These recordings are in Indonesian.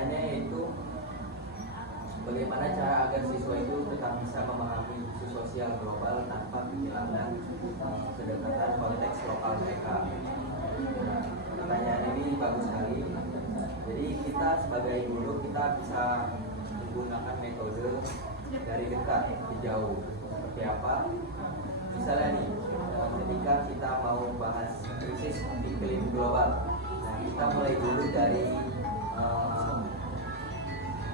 pertanyaannya yaitu bagaimana cara agar siswa itu tetap bisa memahami isu sosial global tanpa kehilangan kedekatan konteks lokal mereka. Nah, pertanyaan ini bagus sekali. Jadi kita sebagai guru kita bisa menggunakan metode dari dekat ke jauh. Seperti apa? Misalnya nih, ketika kita mau bahas krisis iklim global, nah kita mulai dulu dari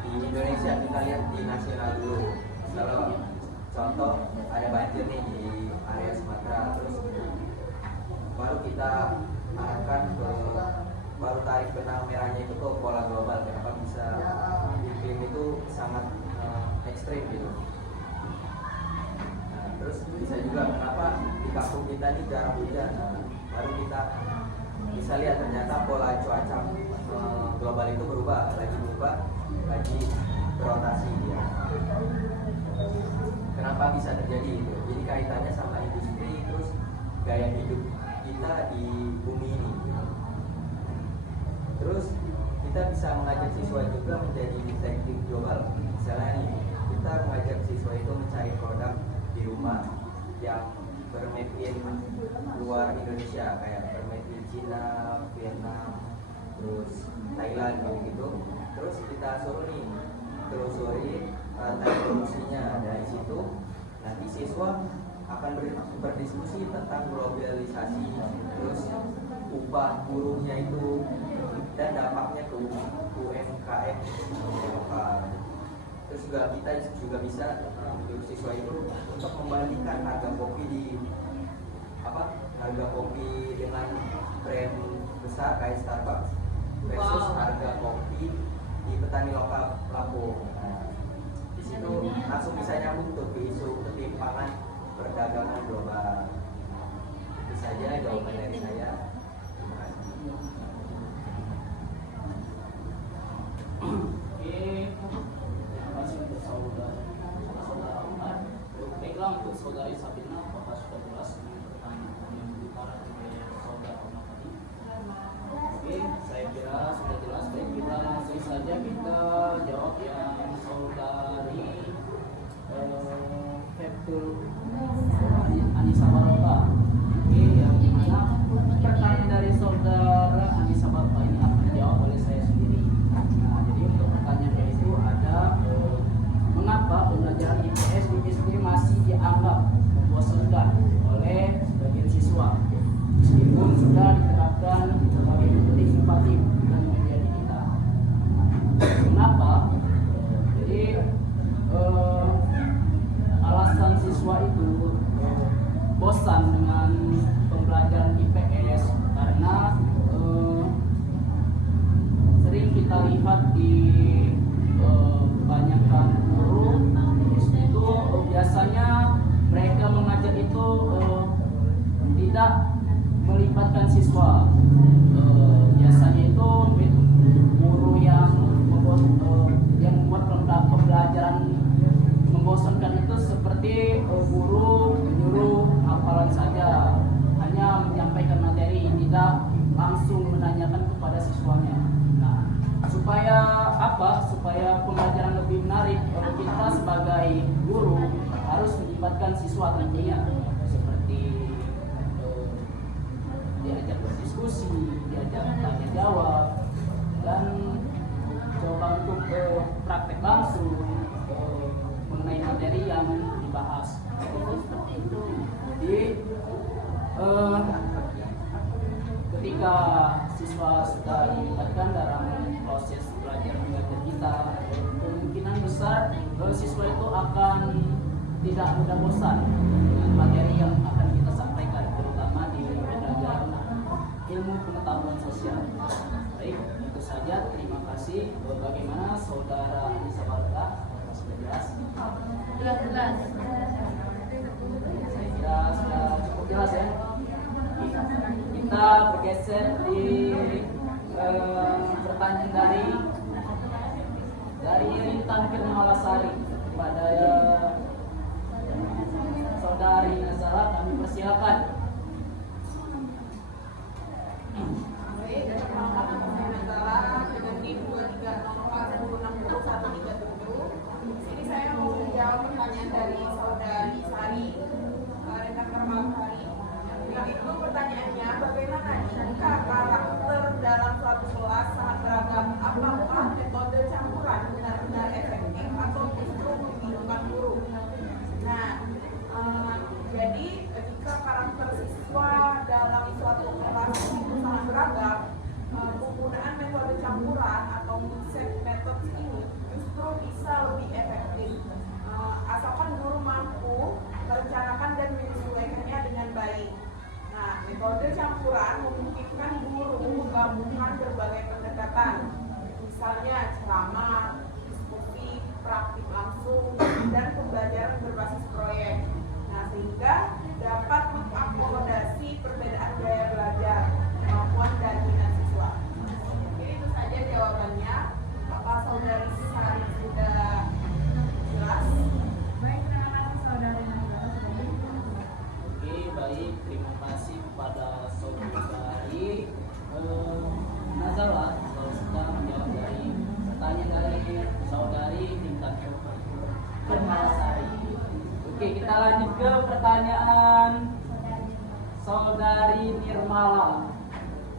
di Indonesia, kita lihat di nasional dulu. Kalau contoh ada banjir nih di area Sumatera, terus baru kita arahkan ke, baru tarik benang merahnya itu ke pola global. Kenapa bisa iklim itu sangat ekstrim gitu. Nah, terus bisa juga kenapa di kampung kita ini jarang hujan. Nah, baru kita bisa lihat ternyata pola cuaca global itu berubah, lagi berotasi dia. Kenapa bisa terjadi itu? Jadi kaitannya sama industri, terus gaya hidup kita di bumi ini. Terus kita bisa mengajak siswa juga menjadi detektif global. Misalnya nih, kita mengajak siswa itu mencari produk di rumah yang bermade in luar Indonesia, kayak bermade in Cina, Vietnam, terus Thailand gitu. Terus kita suruh nih telusuri rantai produksinya. Dari situ nanti siswa akan berdiskusi tentang globalisasi, terus upah buruhnya itu dan dampaknya ke UMKM lokal. Terus juga kita juga bisa untuk siswa itu untuk membandingkan harga kopi dengan brand besar kayak Starbucks versus harga kopi di petani lokal Lampung. Nah, di situ langsung bisa nyambung tuh ke isu ketimpangan perdagangan global. Itu saja jawaban dari saya. Terima kasih. Oke, terima kasih untuk saudara Umar. Baiklah, untuk saudari Sabina, apakah sudah jelas dengan pertanyaan yang diutarakan oleh saudara Umar tadi? Oke, saya kira sudah jelas. Baik, kita langsung saja kita jawab yang saudari Febtul Anissa Baroka. Oke, yang dimana pertanyaan dari saudara Anissa Baroka ini akan dijawab oleh saya sendiri. Nah, jadi untuk pertanyaannya itu ada mengapa pembelajaran IPS di SD masih dianggap membosankan oleh sebagian siswa meskipun sudah diterapkan berbagai metode inovatif dan media digital. Kenapa? Jadi alasan siswa itu bosan dengan pembelajaran IPS karena sering kita lihat di kebanyakan guru itu biasanya mereka mengajar itu tidak melibatkan siswa. Biasanya itu guru yang membuat pembelajaran membosankan itu seperti guru menyuruh hafalan saja, hanya menyampaikan materi, tidak langsung menanyakan kepada siswanya. Nah, supaya pembelajaran lebih menarik, kita sebagai guru harus melibatkan siswa tentunya, seperti diajak berdiskusi, diajak tanya jawab, dan coba untuk praktek langsung mengenai materi yang dibahas. Jadi ketika siswa sudah dilibatkan dalam proses belajar mengajar kita, kemungkinan besar siswa itu akan tidak mudah bosan dengan materi yang akan kita sampaikan, terutama di pelajaran ilmu pengetahuan sosial. Baik, itu saja. Terima kasih. Bagaimana saudara Anissa Baroka? Sudah jelas? Jelas. Saya kira sudah cukup jelas ya. Kita bergeser di pertanyaan dari Rintan Firmalasari kepada saudari Nazara, kami persilakan. Baik, dari Nazara dengan NIM 2304 saudari Sari sudah jelas. Baik, terima kasih saudari Najwa. Oke, baik. Terima kasih kepada saudari Nazawa kalau sudah menjawab dari pertanyaan dari saudari tingkat Permasari. Oke, kita lanjut ke pertanyaan saudari Nirmala.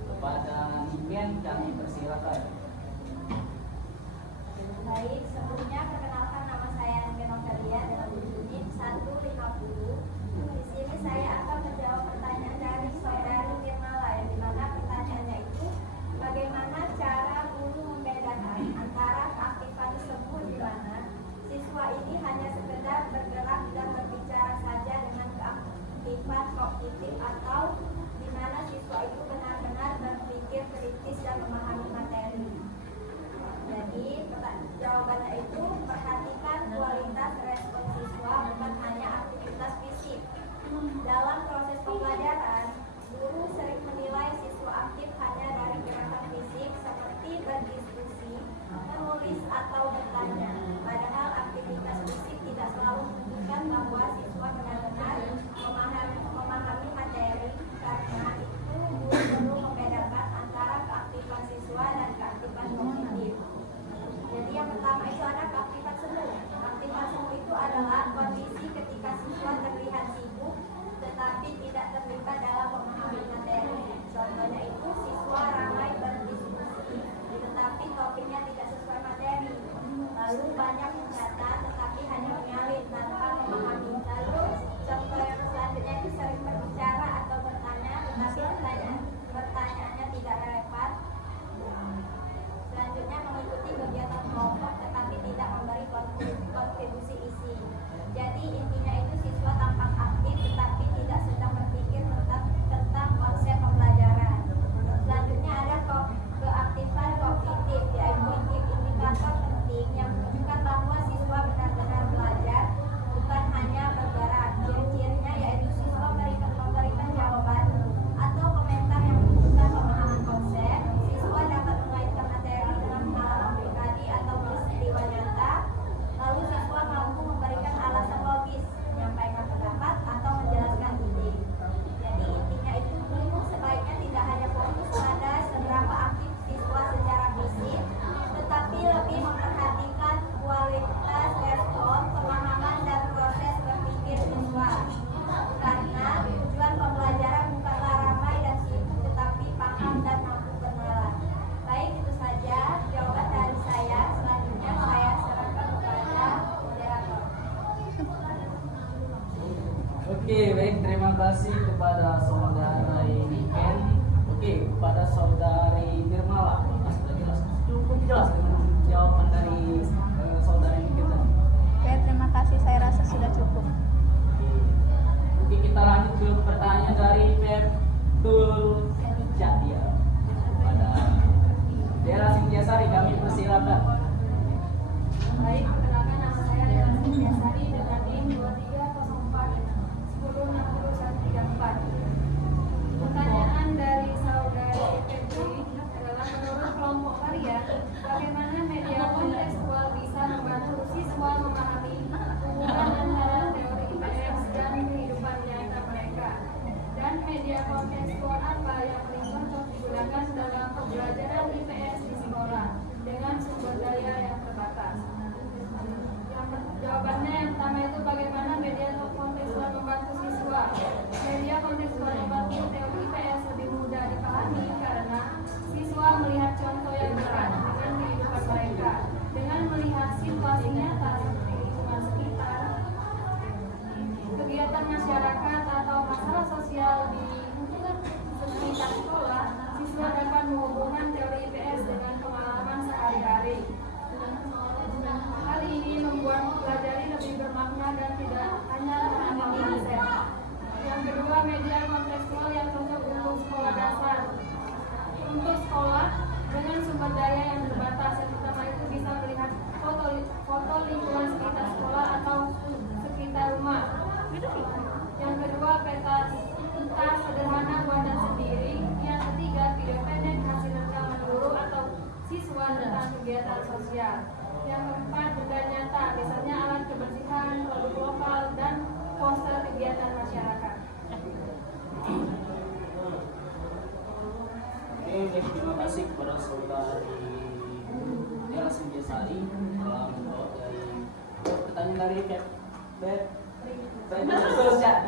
Kepada Niken kami persilakan. Baik, sebelumnya perkenalkan nama saya Niken Ofelia dengan unit 150. Di sini saya akan menjawab pertanyaan dari saudari Nirmala yang dimana pertanyaannya itu bagaimana cara guru membedakan antara keaktifan tersebut di mana siswa ini hanya sekedar bergerak dan berbicara saja dengan keaktifan kognitif atau di mana siswa itu benar-benar berpikir kritis dan memahami materi. Jadi jawabannya itu perhatikan kualitas respon siswa bukan hanya aktivitas fisik. Dalam proses pembelajaran, guru sering menilai siswa aktif hanya dari gerakan fisik seperti berdiskusi, menulis atau bertanya. Padahal aktivitas fisik tidak selalu menunjukkan bahwa siswa benar-benar memahami materi. Karena itu guru perlu membedakan antara keaktifan siswa dan keaktifan kognitif. Jadi yang pertama itu ada keaktifan semu. Keaktifan semu itu adalah kondisi ketika siswa terlihat sibuk tetapi tidak terlibat dalam memahami materi. Contohnya itu siswa ramai berdiskusi tetapi topiknya tidak sesuai materi. Lalu banyak mencatat tetapi hanya mengalir tanpa memahami. Lalu contoh yang selanjutnya itu sering berbicara atau bertanya tetapi pertanyaannya tidak relevan. Selanjutnya mengikuti kegiatan kelompok tetapi tidak memberi kontribusi isi. Jadi intinya itu siswa tampak aktif tetapi tidak sedang berpikir tentang konsep pembelajaran. Selanjutnya ada keaktifan kognitif, yaitu indikator penting yang menunjukkan bahwa siswa benar-benar belajar bukan hanya bergerak. Ciri-cirinya yaitu siswa memberikan jawaban atau komentar yang menunjukkan pemahaman konsep. Siswa dapat mengaitkan materi dengan pengalaman pribadi atau peristiwa nyata. Lalu siswa mampu memberikan alasan logis, menyampaikan pendapat atau menjelaskan ide. Jadi intinya itu guru sebaiknya tidak hanya fokus pada seberapa aktif siswa secara fisik, tetapi lebih memperhatikan kualitas respon, pemahaman dan proses berpikir siswa. Karena tujuan pembelajaran bukanlah ramai dan sibuk, tetapi paham dan mampu bernalar. Baik, itu saja jawaban dari saya. Selanjutnya saya serahkan kepada moderator. Oke, baik, terima kasih kepada saudari Niken. Oke, kepada saudari Nirmala. Sudah jelas, cukup jelas dengan jawaban dari saudari Niken tadi. Oke, terima kasih. Saya rasa sudah cukup. Oke, kita lanjut ke pertanyaan dari Peptul Jaya. Pada Dera Sintiasari kami persilakan. Baik, perkenalkan nama saya Dela Sintiasari dengan NIM 2304 1060 134. Pertanyaan dari saudari Febri adalah menurut kelompok kalian, bagaimana media kontekstual bisa membantu siswa memahami hubungan antara teori IPS dan kehidupan nyata mereka? Dan media kontekstual apa yang paling cocok digunakan dalam pembelajaran IPS di sekolah dengan sumber daya yang terbatas? Jawabannya yang pertama itu bagaimana media kontekstual membantu siswa. Media kontekstual membantu teori IPS lebih mudah dipahami karena siswa melihat contoh yang dekat dengan kehidupan kegiatan sosial. Yang keempat, benda nyata, misalnya alat kebersihan, produk lokal, dan poster kegiatan masyarakat. Oke, baik, terima kasih kepada saudari Dela Sintiasari telah menjawab dari pertanyaan dari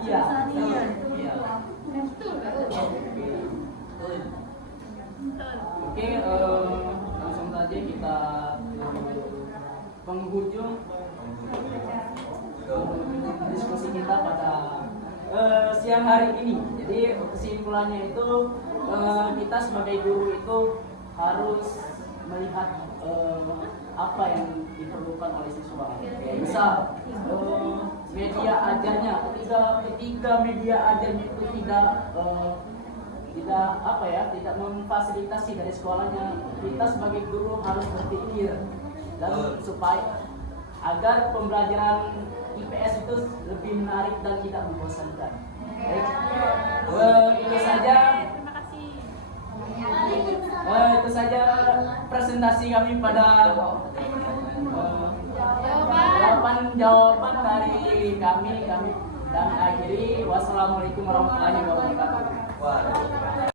Iya. Oke, langsung saja kita ke penghujung diskusi kita pada siang hari ini. Jadi kesimpulannya itu kita sebagai guru itu harus melihat apa yang diperlukan oleh siswa. Misal media ajarnya, ketika media ajarnya itu tidak memfasilitasi dari sekolahnya, kita sebagai guru harus berpikir dan supaya agar pembelajaran IPS itu lebih menarik dan tidak membosankan. Itu saja. Terima kasih. Itu saja presentasi kami pada jawaban dari kami dan akhiri. Wassalamualaikum warahmatullahi wabarakatuh. Wah.